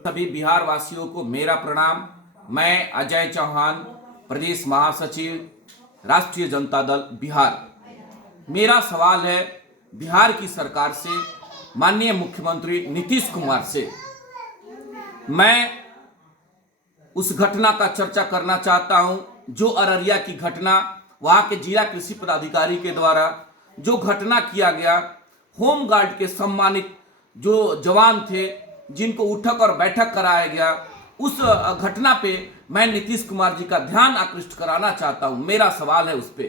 सभी बिहार वासियों को मेरा प्रणाम। मैं अजय चौहान, प्रदेश महासचिव, राष्ट्रीय जनता दल बिहार। मेरा सवाल है बिहार की सरकार से, माननीय मुख्यमंत्री नीतीश कुमार से। मैं उस घटना का चर्चा करना चाहता हूं जो अररिया की घटना, वहां के जिला कृषि पदाधिकारी के द्वारा जो घटना किया गया। होमगार्ड के सम्मानित जो जवान थे जिनको उठक और बैठक कराया गया, उस घटना पे मैं नीतीश कुमार जी का ध्यान आकृष्ट कराना चाहता हूं। मेरा सवाल है उस पे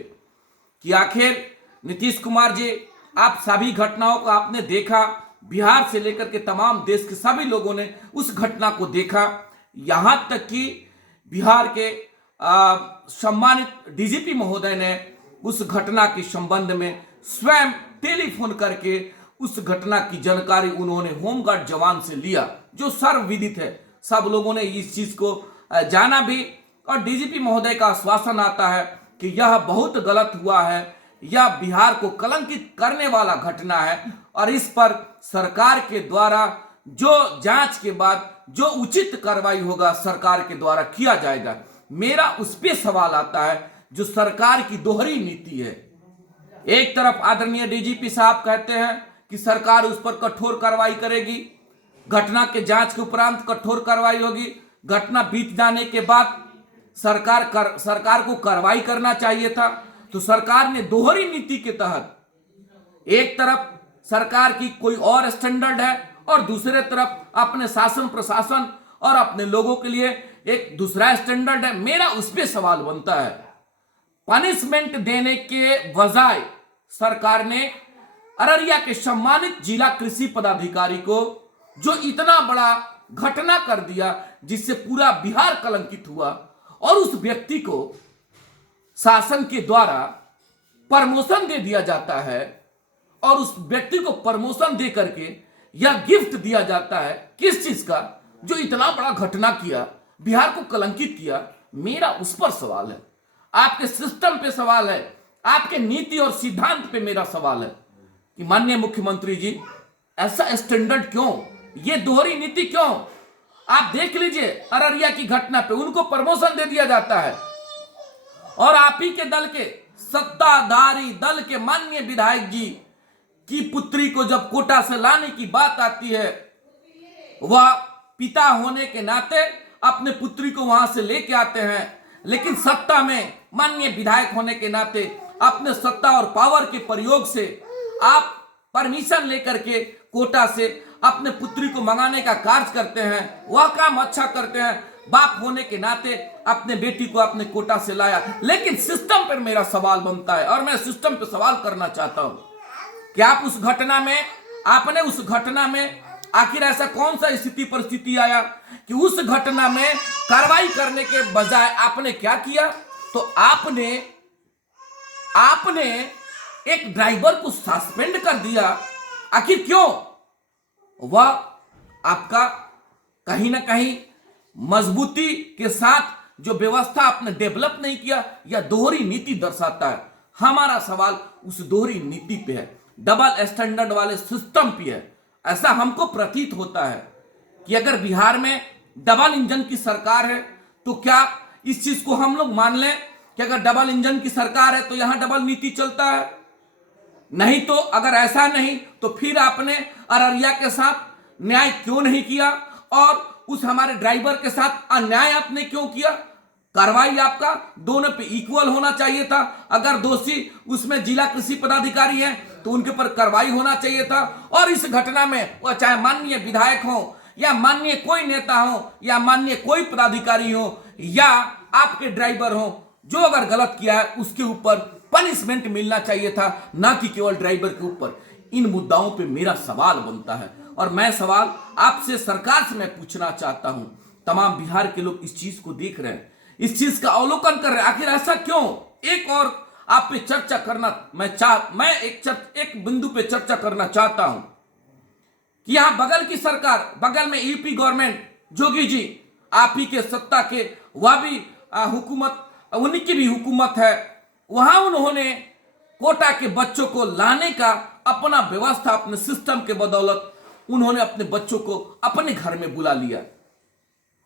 कि आखिर नीतीश कुमार जी, आप सभी घटनाओं को आपने देखा, बिहार से लेकर के तमाम देश के सभी लोगों ने उस घटना को देखा। यहां तक कि बिहार के सम्मानित डीजीपी महोदय ने उस घटना के संबंध में स्वयं टेलीफोन करके उस घटना की जानकारी उन्होंने होमगार्ड जवान से लिया, जो सर्वविदित है। सब लोगों ने इस चीज को जाना भी, और डीजीपी महोदय का आश्वासन आता है कि यह बहुत गलत हुआ है, यह बिहार को कलंकित करने वाला घटना है और इस पर सरकार के द्वारा जो जांच के बाद जो उचित कार्रवाई होगा सरकार के द्वारा किया जाएगा। मेरा उस पे सवाल आता है जो सरकार की दोहरी नीति है। एक तरफ आदरणीय डीजीपी साहब कहते हैं कि सरकार उस पर कठोर कार्रवाई करेगी, घटना के जांच के उपरांत कठोर कार्रवाई होगी, घटना बीत जाने के बाद सरकार को कार्रवाई करना चाहिए था। तो सरकार ने दोहरी नीति के तहत एक तरफ सरकार की कोई और स्टैंडर्ड है और दूसरे तरफ अपने शासन प्रशासन और अपने लोगों के लिए एक दूसरा स्टैंडर्ड है। मेरा उस पर सवाल बनता है, पनिशमेंट देने के बजाय सरकार ने अररिया के सम्मानित जिला कृषि पदाधिकारी को जो इतना बड़ा घटना कर दिया जिससे पूरा बिहार कलंकित हुआ, और उस व्यक्ति को शासन के द्वारा प्रमोशन दे दिया जाता है और उस व्यक्ति को प्रमोशन दे करके यह गिफ्ट दिया जाता है किस चीज का, जो इतना बड़ा घटना किया, बिहार को कलंकित किया। मेरा उस पर सवाल है, आपके सिस्टम पे सवाल है, आपके नीति और सिद्धांत पे मेरा सवाल है कि माननीय मुख्यमंत्री जी, ऐसा स्टैंडर्ड क्यों, ये दोहरी नीति क्यों? आप देख लीजिए अररिया की घटना पे उनको प्रमोशन दे दिया जाता है और आप ही के दल के सत्ताधारी दल के माननीय विधायक जी की पुत्री को जब कोटा से लाने की बात आती है, वह पिता होने के नाते अपने पुत्री को वहां से लेके आते हैं, लेकिन सत्ता में माननीय विधायक होने के नाते अपने सत्ता और पावर के प्रयोग से आप परमिशन लेकर के कोटा से अपने पुत्री को मंगाने का कार्य करते हैं। वह काम अच्छा करते हैं, बाप होने के नाते अपने बेटी को अपने कोटा से लाया। लेकिन सिस्टम पर मेरा सवाल बनता है और मैं सिस्टम पर सवाल करना चाहता हूं कि आप उस घटना में, आपने उस घटना में आखिर ऐसा कौन सा स्थिति परिस्थिति आया कि उस घटना में कार्रवाई करने के बजाय आपने क्या किया? तो आपने एक ड्राइवर को सस्पेंड कर दिया। आखिर क्यों? वह आपका कहीं ना कहीं मजबूती के साथ जो व्यवस्था आपने डेवलप नहीं किया, यह दोहरी नीति दर्शाता है। हमारा सवाल उस दोहरी नीति पे है, डबल स्टैंडर्ड वाले सिस्टम पे है। ऐसा हमको प्रतीत होता है कि अगर बिहार में डबल इंजन की सरकार है तो क्या इस चीज को हम लोग मान लें कि अगर डबल इंजन की सरकार है तो यहां डबल नीति चलता है? नहीं तो अगर ऐसा नहीं तो फिर आपने अररिया के साथ न्याय क्यों नहीं किया और उस हमारे ड्राइवर के साथ अन्याय आपने क्यों किया? कार्रवाई आपका दोनों पे इक्वल होना चाहिए था। अगर दोषी उसमें जिला कृषि पदाधिकारी हैं तो उनके पर कार्रवाई होना चाहिए था। और इस घटना में वह चाहे माननीय विधायक हो या माननीय कोई नेता हो या माननीय कोई पदाधिकारी हो या आपके ड्राइवर हो, जो अगर गलत किया है उसके ऊपर पनिशमेंट मिलना चाहिए था, ना कि केवल ड्राइवर के ऊपर। इन मुद्दाओं पे मेरा सवाल बनता है और मैं सवाल आपसे, सरकार से मैं पूछना चाहता हूं। तमाम बिहार के लोग इस चीज को देख रहे हैं, इस चीज का अवलोकन कर रहे हैं, आखिर ऐसा क्यों? एक और आप पे चर्चा करना मैं एक बिंदु पे चर्चा करना चाहता हूं कि यहां बगल की सरकार, बगल में यूपी गवर्नमेंट, जोगी जी आप ही के सत्ता के, वह भी हुकूमत, उनकी भी हुकूमत है। वहां उन्होंने कोटा के बच्चों को लाने का अपना व्यवस्था, अपने सिस्टम के बदौलत उन्होंने अपने बच्चों को अपने घर में बुला लिया।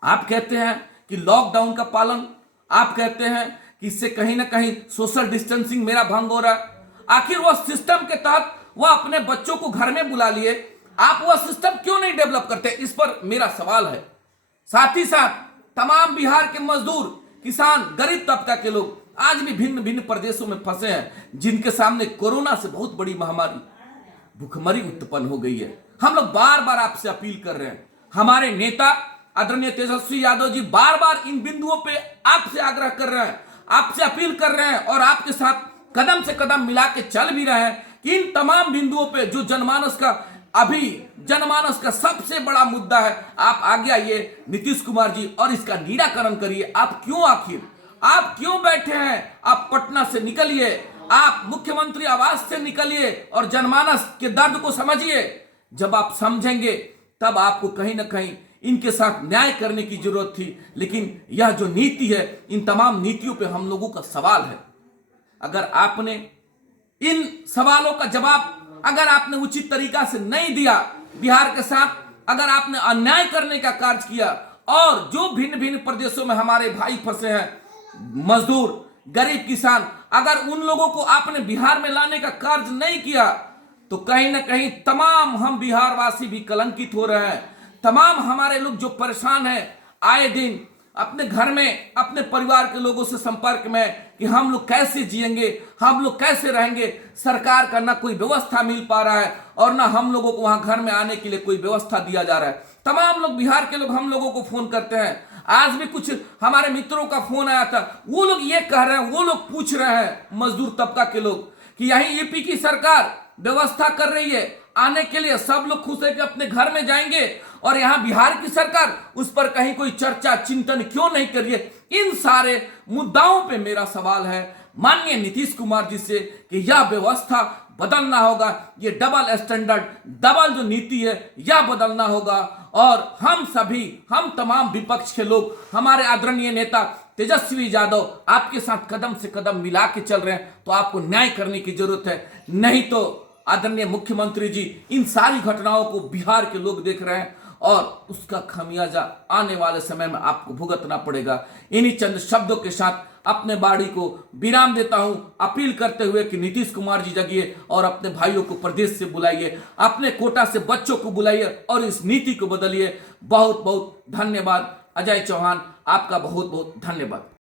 आप कहते हैं कि लॉकडाउन का पालन, आप कहते हैं कि इससे कहीं ना कहीं सोशल डिस्टेंसिंग मेरा भंग हो रहा है। आखिर वह सिस्टम के तहत वह अपने बच्चों को घर में बुला लिए, आप वह सिस्टम क्यों नहीं डेवलप करते? इस पर मेरा सवाल है। साथ ही साथ तमाम बिहार के मजदूर, किसान, गरीब तबका के लोग आज भी भिन्न भिन्न प्रदेशों में फंसे हैं, जिनके सामने कोरोना से बहुत बड़ी महामारी, भुखमरी उत्पन्न हो गई है। हम लोग बार बार आपसे अपील कर रहे हैं, हमारे नेता आदरणीय तेजस्वी यादव जी बार बार इन बिंदुओं पे आपसे आग्रह कर रहे हैं, आपसे अपील कर रहे हैं और आपके साथ कदम से कदम मिला के चल भी रहे हैं कि इन तमाम बिंदुओं पे जो जनमानस का सबसे बड़ा मुद्दा है, आप आगे आइए नीतीश कुमार जी और इसका निराकरण करिए। आप क्यों बैठे हैं? आप पटना से निकलिए, आप मुख्यमंत्री आवास से निकलिए और जनमानस के दर्द को समझिए। जब आप समझेंगे तब आपको कहीं ना कहीं इनके साथ न्याय करने की जरूरत थी। लेकिन यह जो नीति है, इन तमाम नीतियों पे हम लोगों का सवाल है। अगर आपने इन सवालों का जवाब अगर आपने उचित तरीका से नहीं दिया, बिहार के साथ अगर आपने अन्याय करने का कार्य किया और जो भिन्न भिन्न प्रदेशों में हमारे भाई फंसे हैं, मजदूर, गरीब, किसान, अगर उन लोगों को आपने बिहार में लाने का कार्य नहीं किया तो कहीं ना कहीं तमाम हम बिहार वासी भी कलंकित हो रहे हैं। तमाम हमारे लोग जो परेशान हैं, आए दिन अपने घर में अपने परिवार के लोगों से संपर्क में कि हम लोग कैसे जिएंगे, हम लोग कैसे रहेंगे। सरकार का ना कोई व्यवस्था मिल पा रहा है और ना हम लोगों को वहां घर में आने के लिए कोई व्यवस्था दिया जा रहा है। तमाम लोग, बिहार के लोग हम लोगों को फोन करते हैं। आज भी कुछ हमारे मित्रों का फोन आया था, वो लोग ये कह रहे हैं, वो लोग पूछ रहे हैं, मजदूर तबका के लोग, कि यही यूपी की सरकार व्यवस्था कर रही है आने के लिए, सब लोग खुश है कि अपने घर में जाएंगे, और यहाँ बिहार की सरकार उस पर कहीं कोई चर्चा चिंतन क्यों नहीं कर रही है? इन सारे मुद्दाओं पे मेरा सवाल है माननीय नीतीश कुमार जी से कि यह व्यवस्था बदलना होगा, ये डबल स्टैंडर्ड, डबल जो नीति है यह बदलना होगा। और हम तमाम विपक्ष के लोग, हमारे आदरणीय नेता तेजस्वी यादव आपके साथ कदम से कदम मिला के चल रहे हैं, तो आपको न्याय करने की जरूरत है। नहीं तो आदरणीय मुख्यमंत्री जी, इन सारी घटनाओं को बिहार के लोग देख रहे हैं और उसका खामियाजा आने वाले समय में आपको भुगतना पड़ेगा। इन्हीं चंद शब्दों के साथ अपने बाड़ी को विराम देता हूं, अपील करते हुए कि नीतीश कुमार जी जगिए और अपने भाइयों को प्रदेश से बुलाइए, अपने कोटा से बच्चों को बुलाइए और इस नीति को बदलिए। बहुत बहुत धन्यवाद। अजय चौहान, आपका बहुत बहुत धन्यवाद।